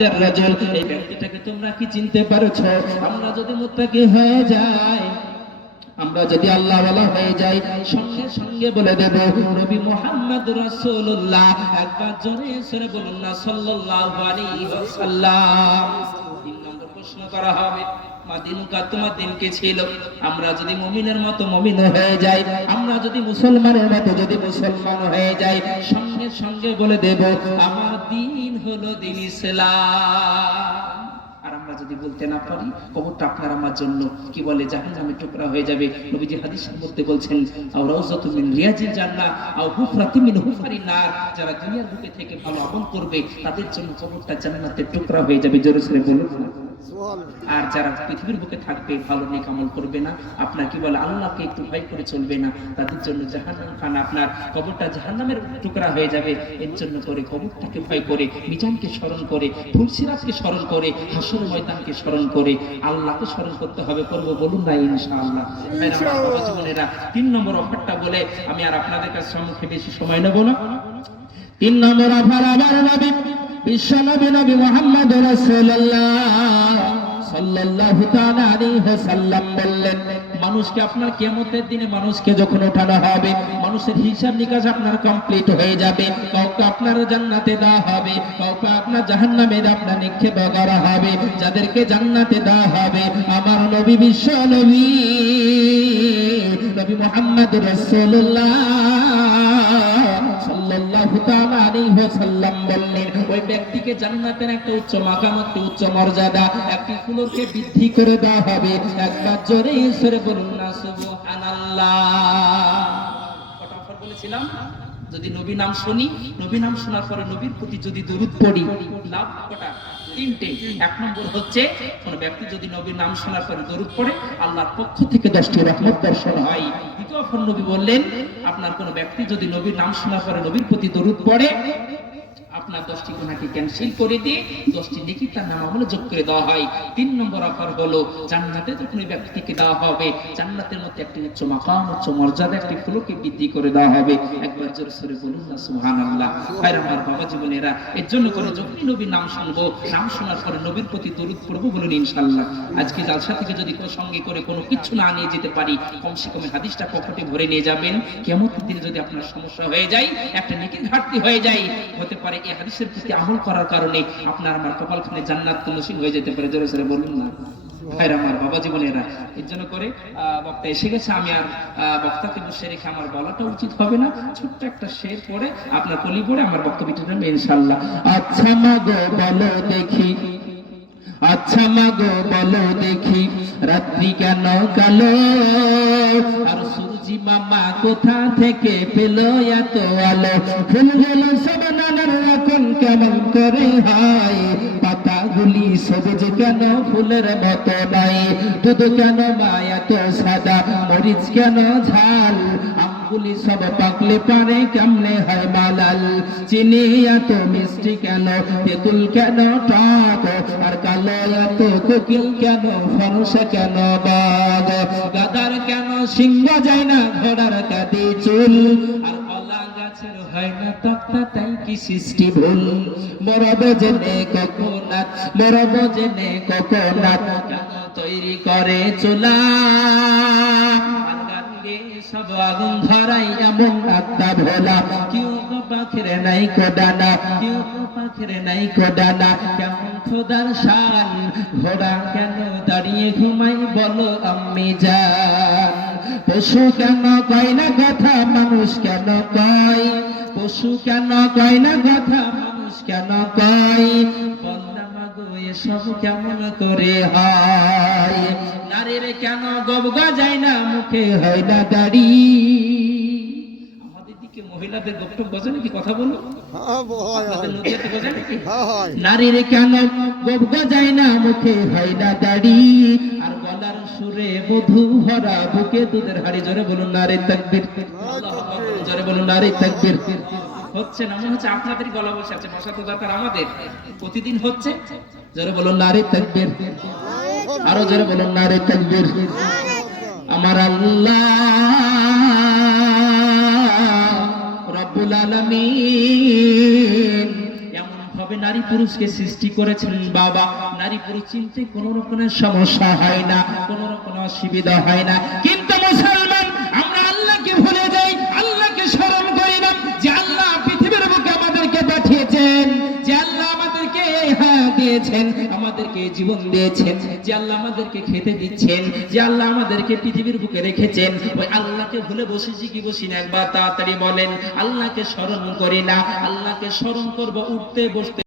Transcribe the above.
রাজুল এই ব্যক্তিটাকে তোমরা কি চিনতে পারছ? আমরা যদি মুত্তাকি হয়ে যাই, আমরা যদি আল্লাহ বলা হয়ে যাই, সঙ্গে সঙ্গে বলে দেব, নবী মোহাম্মদ রাসূলুল্লাহ। একবার জোরে সরে বলুন না, সাল্লাল্লাহু আলাইহি ওয়াসাল্লাম। তিন নম্বর প্রশ্ন করা হবে। আমরা জন্য। কি বলে? জাহান নামে টুকরা হয়ে যাবে। নবীজি হাদিসের মধ্যে বলছেন যারা দুনিয়ার থেকে ভালো আমল করবে, তাদের জন্য কবরটা জান্নাতের টুকরা হয়ে যাবে। জোরে বলুন। আর যারা পৃথিবীর বুকে থাকবে ভালো নেক আমল করবে না আপনার কি বলে আল্লাহকে একটু ভয় করে চলবে না তাদের জন্য জাহান্নাম খান আপনার কবরটা জাহান্নামের টুকরা হয়ে যাবে। এর জন্য করে কবরটাকে ভয় করে মিজানকে স্মরণ করে ফুলসিরাতকে স্মরণ করে হাসর ময়দানকে স্মরণ করে আল্লাহকে স্মরণ করতে হবে করব বলুন না ইনশাআল্লাহ। জীবনেরা তিন নম্বর অফারটা বলে আমি আর আপনাদের কাছে সম্মুখে বেশি সময় নেব না। তিন নম্বর অফার আমার নবী বিশ্ব নবী নবী মোহাম্মদ রাসূলুল্লাহ। মানুষকে আপনার কিয়ামতের দিনে মানুষকে যখন ওঠানো হবে, মানুষের হিসাব নিকাশ আপনার কমপ্লিট হয়ে যাবে। কাউকে আপনার জান্নাতে দেওয়া হবে, কাউকে আপনার জাহান্নামে আপনার নিক্ষেপ করা হবে। যাদেরকে জান্নাতে দেওয়া হবে, আমার নবী বিশ্ব নবী নবী মোহাম্মদ রাসূলুল্লাহ ওই ব্যক্তিকে জান্নাতের একটা উচ্চ মাকাম উচ্চ মর্যাদা, একটি ফুলকে বৃদ্ধি করে দেওয়া হবে। একবার জোরে ঈশ্বরে বলুন না, সুবহানাল্লাহ। বলেছিলাম। যদি নবী নাম শুনি নবী নাম শোনার পরে নবীর প্রতি যদি দরুদ পড়ি, লাভ কটা? তিনটে। এক নম্বর হচ্ছে, কোন ব্যক্তি যদি নবীর নাম শোনার পরে দরুদ পড়ে, আল্লাহর পক্ষ থেকে দশটি রহমত দর্শন হয়। দ্বিতীয় নবী বললেন, আপনার কোন ব্যক্তি যদি নবীর নাম শোনার পরে নবীর প্রতি দরুদ পড়ে আপনার দশটি গুণাকে ক্যান্সেল করে দিয়ে দশটি নেকি তার নাম আমলে যোগ করে দেওয়া হয়। তিন নম্বর অফার হলো, জান্নাতে যখন ওই ব্যক্তিকে দেওয়া হবে, জান্নাতের মধ্যে একটি উচ্চ মাকাম, উচ্চ মর্যাদা, একটি ফুলকে বৃদ্ধি করে দেওয়া হবে। একবার জোরে সরে বলুন না, সুবহানাল্লাহ। ভাইরা আমার বাবা জীবনেরা, এর জন্য করে যখনই নবীর নাম শুনব, নাম শোনার পরে নবীর প্রতি দরুদ পড়ব বলুন ইনশাআল্লাহ। আজকে জালসা থেকে যদি কোনো সঙ্গে করে কোনো কিছু না নিয়ে যেতে পারি, কমসে কমে হাদিসটা পকেটে ভরে নিয়ে যাবেন। কেমন দিনে যদি আপনার সমস্যা হয়ে যায়, একটা নেকির ঘাটতি হয়ে যায়, হতে পারে হাদিসের প্রতি করার কারণে আপনার আমার কপালখানে জান্নাত নসিব হয়ে যেতে পারে। জোরে বলুন না। ভাইরা আমার বাবা এর জন্য করে বক্তা এসে গেছে, আমি আর বক্তাকে বসে রেখে আমার বলাটা উচিত হবে না। ছোট্ট একটা শের আপনার কলি আমার ইনশাল্লাহ আচ্ছা মাগো বলো দেখি। আচ্ছা মাগো বলো দেখি। রাত্রি কেন আর সূর্যি মামা কোথা থেকে পেল এত আলো? ফুলগুলো সব নানার রকম কেমন করে হয়? পাতাগুলি সবুজ কেন? ফুলের মতো নাই দুধ কেন? মা এত সাদা। মরিচ কেন? ঝাল। আমগুলি সব পাকলে পারে কেমনে হয় মালাল? চিনি এত মিষ্টি কেন? তেঁতুল কেন? টক। আর কালো এত কোকিল কেন? ফরসা কেন? বাগ গাদার কেন? সিংহ যায় না ঘোড়ার কাঁদি চুল। আর গাছের হয় না তক্তা, তাই কি সৃষ্টি ভুল? মরব জেনে কোকোনাট মরব জেনে কোকোনাট তৈরি করে চুলা। সব আগুন ধরাই এমন আত্মা ভোলা। কেউ তো পাখির নাই কোডানা, কেউ তো পাখির নাই কোডানা। কেমন খোদার শান, ঘোড়া কেন দাঁড়িয়ে ঘুমাই বলো আমি যান পশু কেন কয় না কথা মানুষ কেন কয়? পশু কেন কয় না কথা মানুষ কেন কয়? এসব কেমন করে হয়? নারীর কেন গবগা যায় না মুখে হয় না দাড়ি? আমাদের দিকে মহিলাদের গপ্টপ বাজে নাকি কথা বলো? বাজে নাকি? নারীর কেন গবগা যায় না মুখে হয় না দাড়ি? সুরে বধু ভরা বুকে দুধের হাড়ি, জোরে বলুন নারী তাকবীর। জোরে বলুন নারী তাকবীর। হচ্ছে না, মনে হচ্ছে আপনাদের গলা বসে আছে, বসা তো দরকার আমাদের। প্রতিদিন হচ্ছে, জোরে বলুন নারী তাকবীর। আরও জোরে বলুন নারী তাকবীর। আমার আল্লাহ রব্বুল আলামিন নারী পুরুষকে সৃষ্টি করেছেন বাবা। নারী পুরুষ চিনতে কোনো রকমের সমস্যা হয় না, কোনো রকম অসুবিধা হয় না। কিন্তু মুসলমান, আমরা আল্লাহকে ভুলে যাই, আল্লাহকে স্মরণ করি না যে আল্লাহ পৃথিবীর বুকে আমাদেরকে পাঠিয়েছেন, যে আল্লাহ আমাদেরকে দিয়েছেন, আমাদেরকে জীবন দিয়েছেন, যে আল্লাহ আমাদেরকে খেতে দিচ্ছেন, যে আল্লাহ আমাদেরকে পৃথিবীর বুকে রেখেছেন। ওই আল্লাহকে ভুলে বসেছি কি বসি না, একবার তাড়াতাড়ি বলেন, আল্লাহকে স্মরণ করি না, আল্লাহকে স্মরণ করব, উঠতে, বসতে